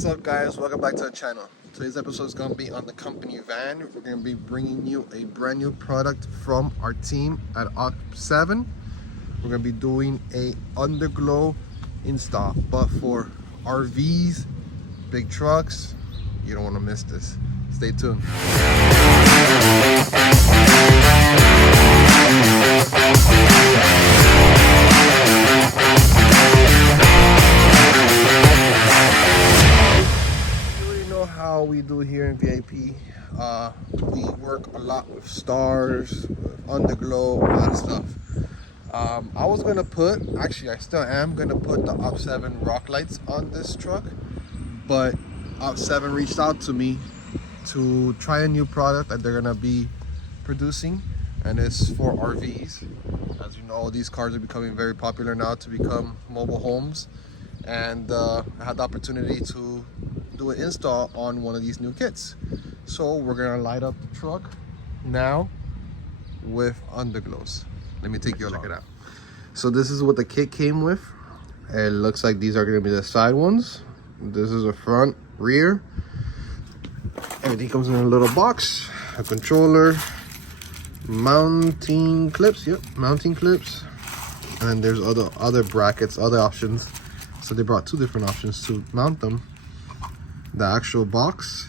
What's up, guys? Welcome back to the channel. Today's episode is going to be on the company van. We're going to be bringing you a brand new product from our team at Opt7. We're going to be doing a underglow install, but for RVs, big trucks. You don't want to miss this. Stay tuned. How we do here in VIP, we work a lot with stars, with underglow, a lot of stuff. I was gonna put, actually I still am gonna put the Opt7 rock lights on this truck, but Opt7 reached out to me to try a new product that they're gonna be producing, and it's for RVs. As you know, these cars are becoming very popular now to become mobile homes, and I had the opportunity to do an install on one of these new kits. So we're gonna light up the truck now with underglows. Let me take you a look at that. So this is what the kit came with. It looks like these are gonna be the side ones. This is the front, rear. Everything comes in a little box, a controller, mounting clips, mounting clips, and then there's other brackets, other options. So they brought two different options to mount them. The actual box,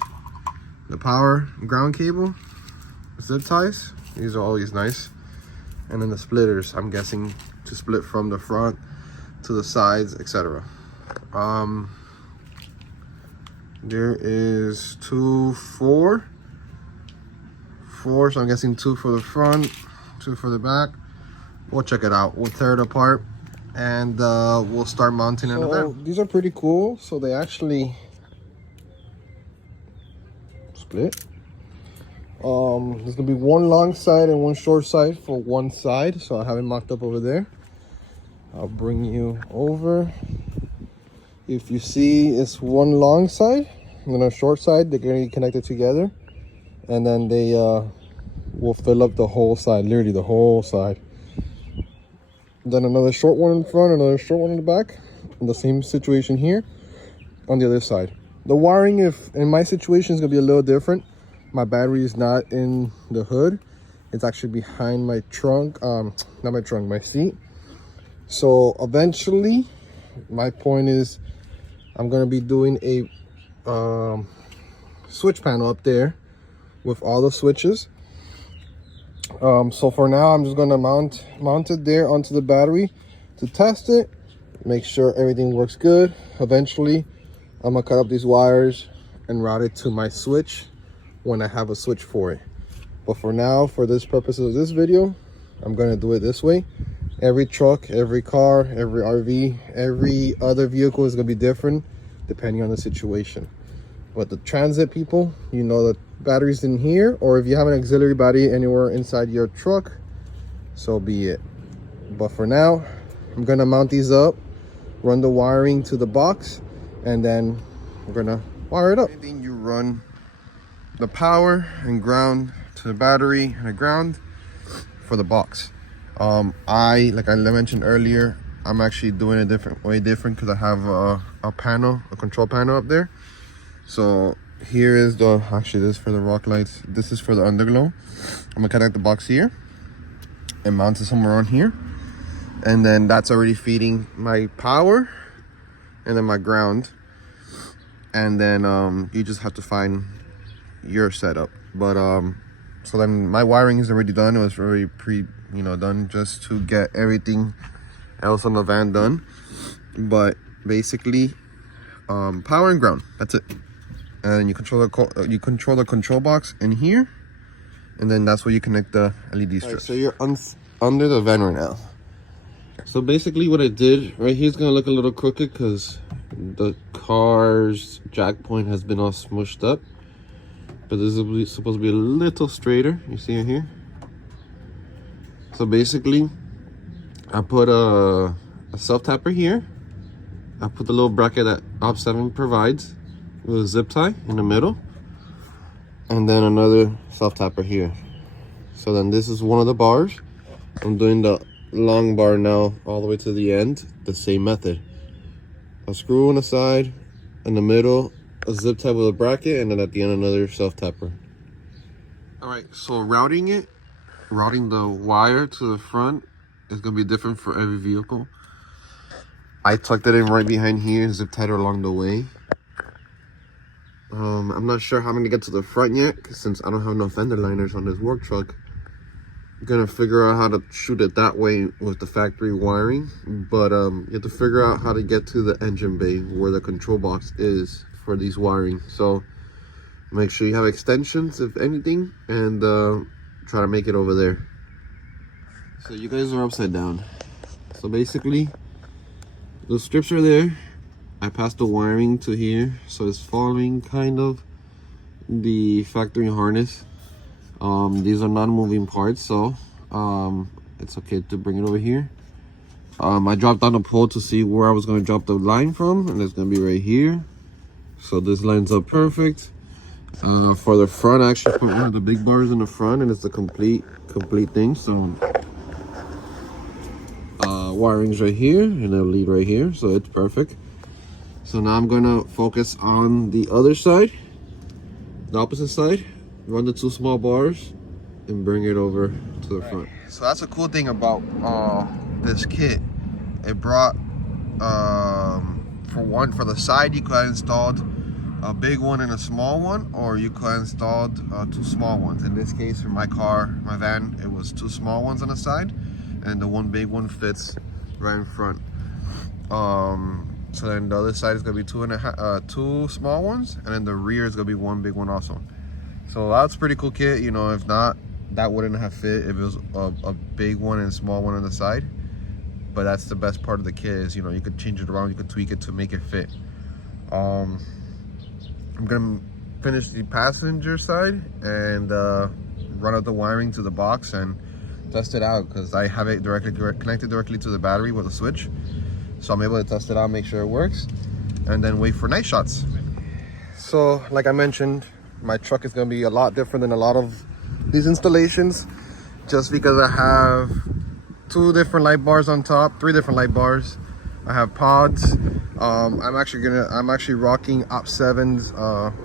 the power ground cable, zip ties, these are always nice, and then the splitters, I'm guessing to split from the front to the sides, etc. There is four, so I'm guessing two for the front, two for the back. We'll check it out. We'll tear it apart and we'll start mounting it in the van. These are pretty cool. So they actually split. There's gonna be one long side and one short side for one side, so I have it mocked up over there. I'll bring you over. If you see, it's one long side and then a short side. They're gonna be connected together, and then they will fill up the whole side, literally the whole side. Then another short one in front, another short one in the back, and the same situation here on the other side. The wiring, if in my situation, is gonna be a little different. My battery is not in the hood, it's actually behind my trunk, not my trunk, my seat. So eventually, my point is I'm gonna be doing a switch panel up there with all the switches. So for now, I'm just gonna mount it there onto the battery to test it, make sure everything works good. Eventually, I'm gonna cut up these wires and route it to my switch when I have a switch for it. But for now, for this purposes of this video, I'm gonna do it this way. Every truck, every car, every RV, every other vehicle is gonna be different depending on the situation. But the transit people, you know, the batteries in here, or if you have an auxiliary battery anywhere inside your truck, so be it. But for now, I'm gonna mount these up, run the wiring to the box, and then we're gonna wire it up. Anything you run the power and ground to the battery and the ground for the box. Like I mentioned earlier, I'm actually doing it way different because I have a control panel up there. So here is actually this is for the rock lights, this is for the underglow. I'm gonna connect the box here and mount it somewhere on here, and then that's already feeding my power and then my ground, and then you just have to find your setup. But so then my wiring is already done. It was already done just to get everything else on the van done. But basically power and ground, that's it. And you control the control box in here, and then that's where you connect the LED strips. Right, so you're under the van right now. So basically what I did right here is gonna look a little crooked because the car's jack point has been all smushed up, but this is supposed to be a little straighter. You see it here? So basically I put a self tapper here. I put the little bracket that Opt7 provides with a zip tie in the middle, and then another self tapper here. So then this is one of the bars. I'm doing the long bar now all the way to the end, the same method. A screw on the side, in the middle, a zip tie with a bracket, and then at the end another self tapper. All right, so routing the wire to the front is gonna be different for every vehicle. I tucked it in right behind here and zip tied it along the way. I'm not sure how I'm gonna get to the front yet, because since I don't have no fender liners on this work truck, I'm gonna figure out how to shoot it that way with the factory wiring. But you have to figure out how to get to the engine bay where the control box is for these wiring. So make sure you have extensions, if anything, and try to make it over there. So you guys are upside down. So basically, the strips are there. I passed the wiring to here, so it's following kind of the factory harness. These are non-moving parts, so it's okay to bring it over here. I dropped down a pole to see where I was going to drop the line from, and it's going to be right here. So this lines up perfect. For the front, I actually put one of the big bars in the front, and it's a complete thing. So wiring's right here, and a lead right here, so it's perfect. So now I'm gonna focus on the other side, the opposite side, run the 2 small bars, and bring it over to the front. So that's a cool thing about this kit. It brought, for the side, you could have installed a big one and a small one, or you could have installed 2 small ones. In this case, for my van, it was 2 small ones on the side, and the 1 big one fits right in front. So then the other side is gonna be 2 small ones, and then the rear is gonna be 1 big one also. So that's a pretty cool kit. You know, if not, that wouldn't have fit if it was a big one and a small one on the side. But that's the best part of the kit is, you know, you could change it around, you could tweak it to make it fit. I'm gonna finish the passenger side and run out the wiring to the box and test it out, because I have it connected directly to the battery with a switch. So I'm able to test it out, make sure it works, and then wait for night shots. So like I mentioned, my truck is gonna be a lot different than a lot of these installations, just because I have 2 different light bars on top, 3 different light bars. I have pods. I'm actually rocking Opt7's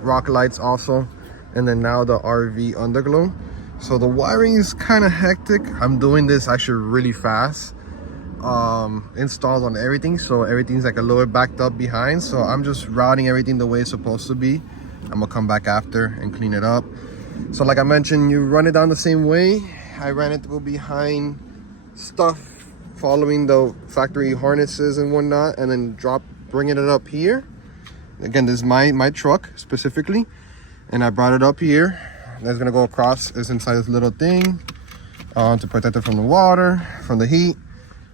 rock lights also, and then now the RV Underglow. So the wiring is kind of hectic. I'm doing this actually really fast. Installed on everything, so everything's like a little bit backed up behind, so I'm just routing everything the way it's supposed to be. I'm gonna come back after and clean it up. So like I mentioned, you run it down the same way. I ran it to go behind stuff following the factory harnesses and whatnot, and then bringing it up here. Again, this is my truck specifically, and I brought it up here. That's gonna go across, is inside this little thing to protect it from the water, from the heat.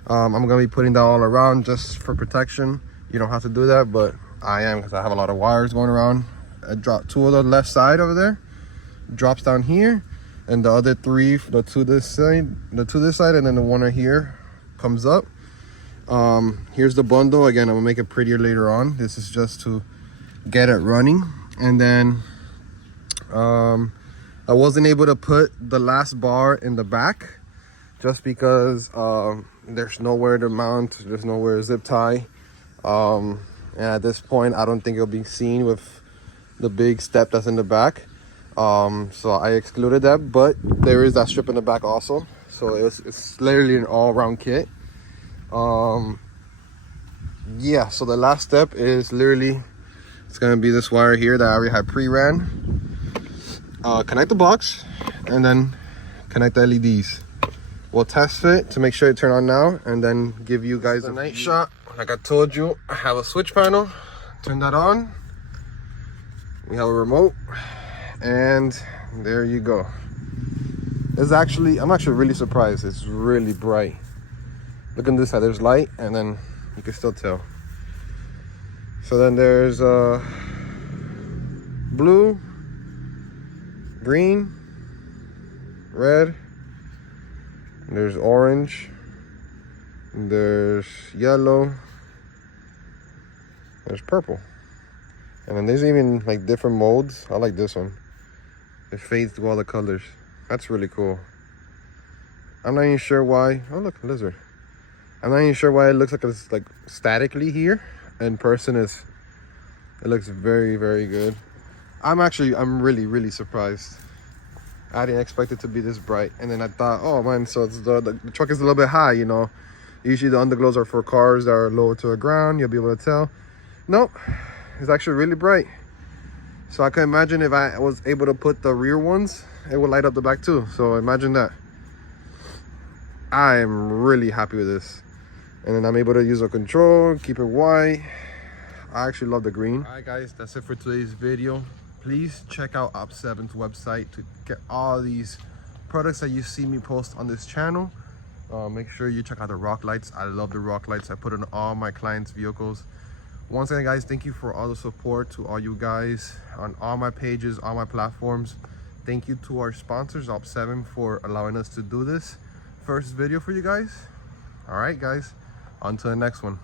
I'm gonna be putting that all around just for protection. You don't have to do that, but I am, because I have a lot of wires going around. I dropped 2 on the left side over there, drops down here, and the other 3, the 2 this side, and then the 1 right here comes up. Here's the bundle. Again, I'm gonna make it prettier later on. This is just to get it running. And then I wasn't able to put the last bar in the back, just because there's nowhere to mount, there's nowhere to zip tie. And at this point, I don't think it'll be seen with the big step that's in the back. So I excluded that, but there is that strip in the back also. So it's literally an all-round kit. Yeah, so the last step is literally, it's gonna be this wire here that I already had pre-ran. Connect the box, and then connect the LEDs. We'll test fit to make sure it turn on now, and then give you guys a night shot. Like I told you, I have a switch panel. Turn that on. We have a remote, and there you go. I'm actually really surprised. It's really bright. Look on this side, there's light, and then you can still tell. So then there's blue, green, red, there's orange, there's yellow, there's purple, and then there's even like different modes. I like this one. It fades to all the colors. That's really cool. I'm not even sure why. Oh look, a lizard. I'm not even sure why it looks like it's like statically here. In person is It looks very, very good. I'm really surprised. I didn't expect it to be this bright. And then I thought, oh man, so it's the truck is a little bit high, you know. Usually the underglows are for cars that are lower to the ground. You'll be able to tell. Nope, it's actually really bright. So I can imagine if I was able to put the rear ones, it would light up the back too. So imagine that. I am really happy with this. And then I'm able to use a control, keep it white. I actually love the green. All right guys, that's it for today's video. Please check out Opt7's website to get all these products that you see me post on this channel. Make sure you check out the rock lights. I love the rock lights. I put on all my clients' vehicles. Once again guys, thank you for all the support to all you guys on all my pages, all my platforms. Thank you to our sponsors, Opt7, for allowing us to do this first video for you guys. All right guys, on to the next one.